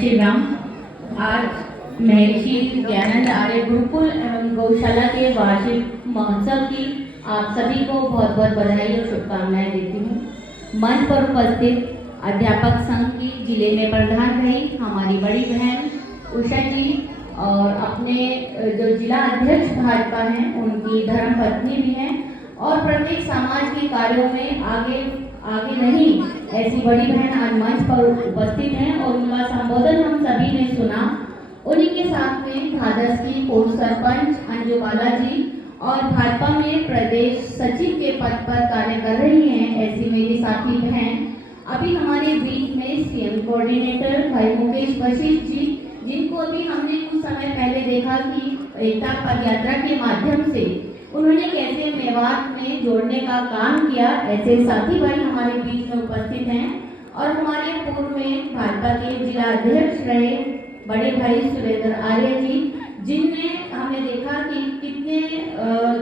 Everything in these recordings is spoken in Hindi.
श्री राम। आज महर्षि ज्ञानानंद आर्य गुरुकुल एवं गौशाला के वार्षिक महोत्सव की आप सभी को बहुत बहुत बधाई और शुभकामनाएं देती हूँ। मंच पर उपस्थित अध्यापक संघ की जिले में प्रधान रही हमारी बड़ी बहन उषा जी और अपने जो जिला अध्यक्ष भाजपा हैं उनकी धर्म पत्नी भी हैं और प्रत्येक समाज के कार्यों में आगे नहीं ऐसी बड़ी बहन आज मंच पर उपस्थित हैं और उनका संबोधन हम सभी ने सुना। उन्हीं के साथ में भादस की पूर्व सरपंच अंजू बाला जी और भाजपा में प्रदेश सचिव के पद पर कार्य कर रही हैं ऐसी मेरी साथी बहन अभी हमारे बीच में सीएम कोऑर्डिनेटर भाई मुकेश वशिष्ठ जी, जिनको अभी हमने कुछ समय पहले देखा कि एकता पद यात्रा के माध्यम से उन्होंने कैसे मेवात में जोड़ने का काम किया, ऐसे साथी भाई हमारे बीच में उपस्थित हैं और हमारे पूर्व में भाजपा के जिला अध्यक्ष रहे बड़े भाई सुरेंद्र आर्य जी, जिनने हमने देखा कि कितने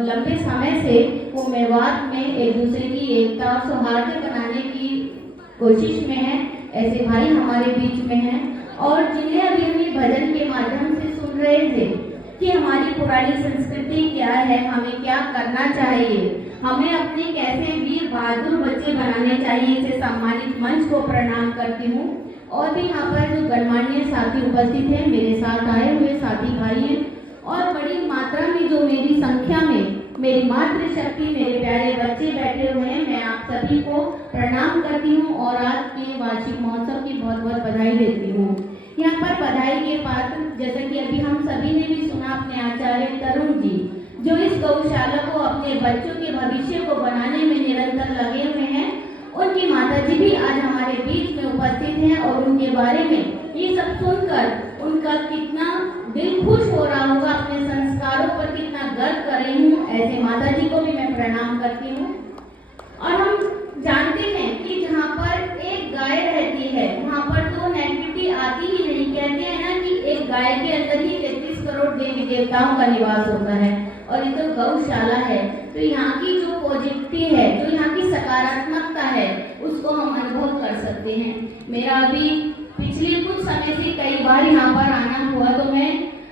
लंबे समय से वो मेवात में एक दूसरे की एकता और सौहार्द बनाने की कोशिश में है, ऐसे भाई हमारे बीच में हैं और जिन्हें अभी हम भजन के माध्यम से सुन रहे थे कि हमारी पुरानी संस्कृति क्या है, हमें क्या करना चाहिए, हमें अपने कैसे वीर बहादुर बच्चे बनाने चाहिए, इसे सम्मानित मंच को प्रणाम करती हूँ। और भी यहाँ पर जो गणमान्य साथी उपस्थित हैं, मेरे साथ आए हुए साथी भाई हैं और बड़ी मात्रा में जो मेरी संख्या में मेरी मातृशक्ति मेरे प्यारे बच्चे बैठे हुए हैं, मैं आप सभी को प्रणाम करती हूँ और आज के वार्षिक महोत्सव की बहुत बहुत बधाई देती हूँ। यहाँ पर बधाई के पात्र जैसे कि अभी हम सभी ने भी सुना अपने आचार्य तरुण जी, जो इस गौशाला को अपने बच्चों के भविष्य को बनाने में निरंतर लगे हुए हैं, उनकी माता जी भी आज हमारे बीच में उपस्थित हैं और उनके बारे में ये सब सुनकर उनका कितना दिल खुश हो रहा होगा, अपने संस्कारों पर कितना गर्व कर रही हूँ, ऐसे माता जी को भी मैं प्रणाम करती हूँ। और हम जानते हैं कि जहाँ पर एक गाय रहती है वहाँ पर तो नेगेटिविटी आती ही नहीं। कहते हैं ना कि एक गाय के अंदर ही 33 करोड़ देवी देवताओं का निवास होता है और ये तो गौशाला है, तो यहाँ की जो पॉजिटिविटी है, जो यहाँ की सकारात्मकता है, उसको हम अनुभव कर सकते हैं। मेरा अभी पिछले कुछ समय से कई बार यहाँ पर आना हुआ, तो मैं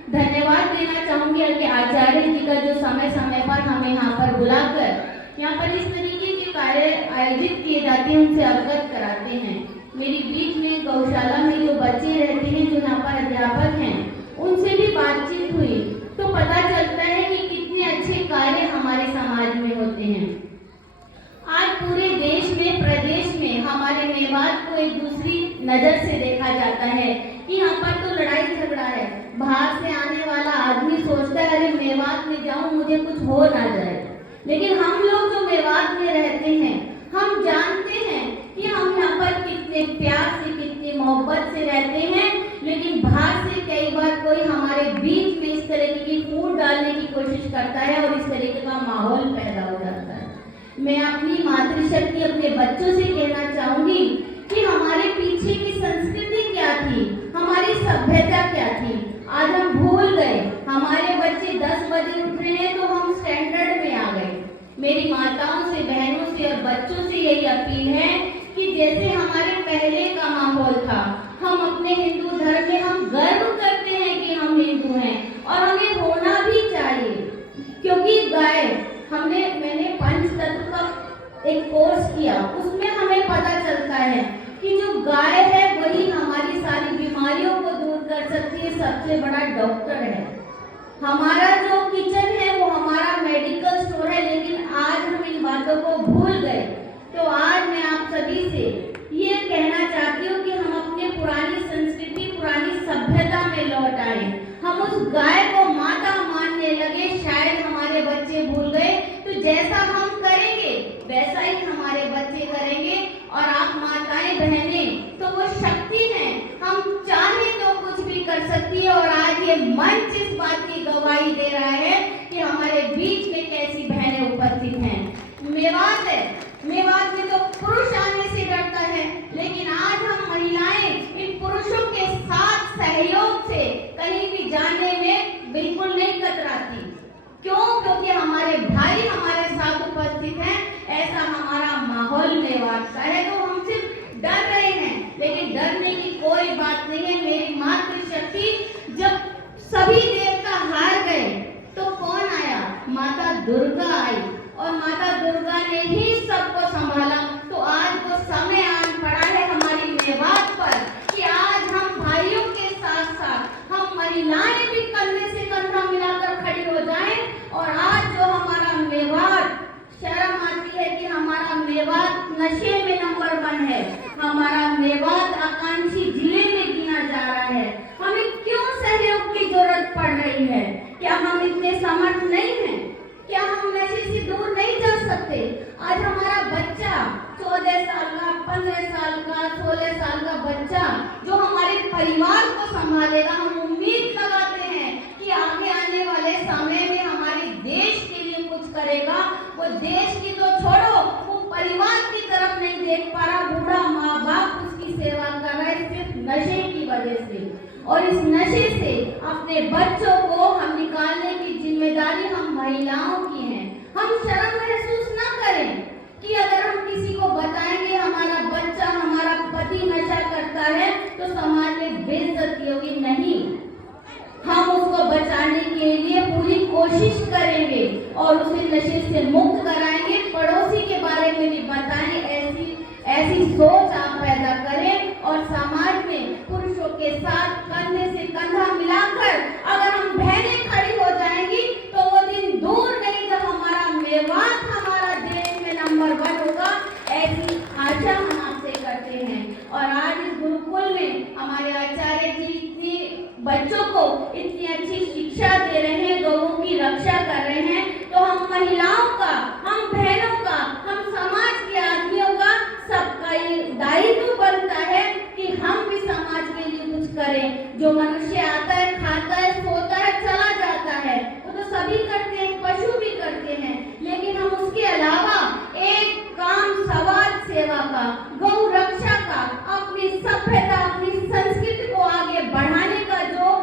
धन्यवाद देना चाहूँगी कि आचार्य जी का जो समय समय पर हमें यहाँ पर बुलाकर यहाँ पर इस तरीके के कार्य आयोजित किए जाते हैं, उनसे अवगत कराते हैं। मेरे बीच में गौशाला में जो बच्चे रहते हैं, जो यहाँ पर अध्यापक हैं, उनसे भी बातचीत हुई तो पता चलता है कि कितने अच्छे कार्य हमारे समाज में होते हैं। आज पूरे देश में प्रदेश में हमारे मेवात को एक दूसरी नजर से देखा जाता है कि यहाँ पर तो लड़ाई झगड़ा है, बाहर से आने वाला आदमी सोचता है अरे मेवात में जाऊं मुझे कुछ हो ना जाए, लेकिन हम लोग जो मेवात में रहते हैं हम जानते हैं कि हम यहाँ पर कितने प्यार से कितनी मोहब्बत से रहते हैं, लेकिन बाहर से कई बार कोई हमारे बीच में इस तरीके की फूट डालने की कोशिश करता है और इस तरीके का माहौल पैदा हो जाता है। मैं अपनी मातृशक्ति अपने बच्चों से कहना चाहूंगी कि हमारे पीछे की संस्कृति क्या थी, हमारी सभ्यता क्या थी, आज हम भूल गए। हमारे बच्चे 10 बजे उठ रहे हैं तो हम स्टैंडर्ड में आ गए। मेरी माताओं से, बहनों से और बच्चों से यही अपील है कि जैसे हमारे पहले का माहौल था, हम अपने हिंदू धर्म में हम गर्व करते हैं कि हम हिंदू हैं और हमें होना भी चाहिए, क्योंकि गाय मैंने पंचतत्व का एक कोर्स किया, उसमें हमें पता चलता है कि जो गाय है वही हमारी सारी बीमारियों को दूर कर सकती है, सबसे बड़ा डॉक्टर है। हमारा जो किचन है वो हमारा मेडिकल स्टोर है, लेकिन आज हम इन बातों को भूल गए। तो आज मैं आप सभी से ये कहना चाहती हूँ कि हम अपने पुरानी संस्कृति, पुरानी सभ्यता में लौट आए, हम उस गाय को माता मानने लगे। शायद हमारे बच्चे भूल गए, तो जैसा हम करेंगे वैसा ही हमारे बच्चे करेंगे। और आप माताएं बहनें तो वो शक्ति है, हम चाहे तो कुछ भी कर सकती है। और आज ये मंच इस बात की गवाही दे रहा है कि हमारे बीच में कैसी बहनें उपस्थित हैं। मेवात है, मेवात में तो पुरुष आने से डरता है, लेकिन आज हम महिलाएं इन पुरुषों के साथ सहयोग से कहीं भी जाने में बिल्कुल नहीं कतराती। क्यों? क्योंकि हमारे भाई हमारे साथ उपस्थित हैं, ऐसा हमारा माहौल मेवात का है। तो हम सिर्फ डर रहे हैं लेकिन डरने की कोई बात नहीं है। मेरी मातृशक्ति, जब सभी देवता हार गए तो कौन आया? माता दुर्गा आई, और माता दुर्गा ने ही सबको संभाला। तो आज वो समय आन पड़ा है हमारी मेवात पर कि आज हम भाइयों के साथ साथ हम महिलाएं भी कंधे से कंधा मिलाकर खड़ी हो जाएं। और आज जो हमारा मेवात, शर्म आती है कि हमारा मेवात नशे में नंबर 1 है, हमारा मेवात आकांक्षी जिले में गिना जा रहा है। हमें क्यों सहयोग की जरूरत पड़ रही है? क्या हम इतने समर्थ नहीं हैं? क्या हम नशे से दूर नहीं जा सकते? आज हमारा बच्चा 14 साल का, 15 साल का, 16 साल का बच्चा जो हमारे परिवार को संभालेगा, हम उम्मीद लगाते हैं कि आगे आने वाले समय में हमारे देश के लिए कुछ करेगा। वो देश की तो छोड़ो, वो परिवार की तरफ नहीं देख पा रहा। बूढ़ा माँ बाप उसकी सेवा कर रहा है सिर्फ नशे की वजह से। और इस नशे से अपने बच्चों को हम निकालने की जिम्मेदारी हम महिलाओं की है। हम शर्म महसूस ना करें कि अगर हम किसी को बताएंगे हमारा बच्चा, हमारा पति नशा करता है तो समाज में बेइज्जती होगी। नहीं, हम उसको बचाने के लिए पूरी कोशिश करेंगे और उसे नशे से मुक्त कराएंगे। पड़ोसी के बारे में भी बताएं, ऐसी सोच आप पैदा करें और समाज में पुरुषों के साथ कंधे से कंधा मिलाकर अगर हम बहनें खड़ी हो जाएंगी तो वो दिन दूर नहीं जब हमारा मेवात हमारा देश में नंबर 1 होगा। ऐसी आशा हम आपसे करते हैं। और आज इस गुरुकुल में हमारे आचार्य जी इतनी बच्चों को इतनी अच्छी शिक्षा दे रहे हैं, गौों की रक्षा कर रहे हैं, तो हम महिलाओं का, हम बहनों का, हम समाज के आदमियों का, सबका ये दायित्व बनता है कि हम भी समाज के लिए कुछ करें। जो मनुष्य आता है, खाता है, सोता है, चला जाता है, वो तो सभी करते हैं, पशु भी करते हैं, लेकिन हम उसके अलावा एक काम समाज सेवा का, गौ रक्षा का, अपनी सभ्यता, अपनी संस्कृति को आगे बढ़ाने का जो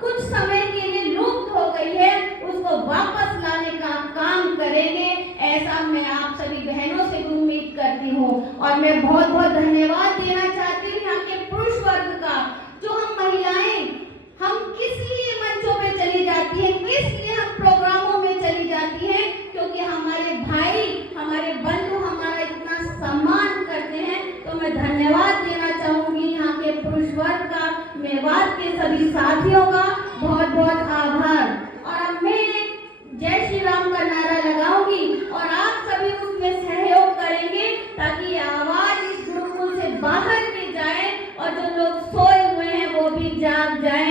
कुछ समय के लिए लुप्त हो गई है उसको वापस लाने का काम करेंगे। ऐसा मैं आप सभी बहनों से उम्मीद करती हूँ। और मैं बहुत बहुत धन्यवाद देना चाहती हूँ यहाँ के पुरुष वर्ग का। जो हम महिलाएं, हम किस लिए मंचों पे चली जाती हैं, किस लिए हम प्रोग्रामों में चली जाती हैं? क्योंकि हमारे भाई, हमारे बंधु हमारा इतना सम्मान करते हैं। तो मैं धन्यवाद देना चाहूंगी यहाँ के पुरुष वर्ग का, मेवात के सभी साथियों का बहुत बहुत आभार। और अब मैं जय श्री राम का नारा लगाऊंगी और आप सभी उसमें सहयोग करेंगे ताकि आवाज इस गुरुकुल से बाहर भी जाए और जो लोग सोए हुए हैं वो भी जाग जाए।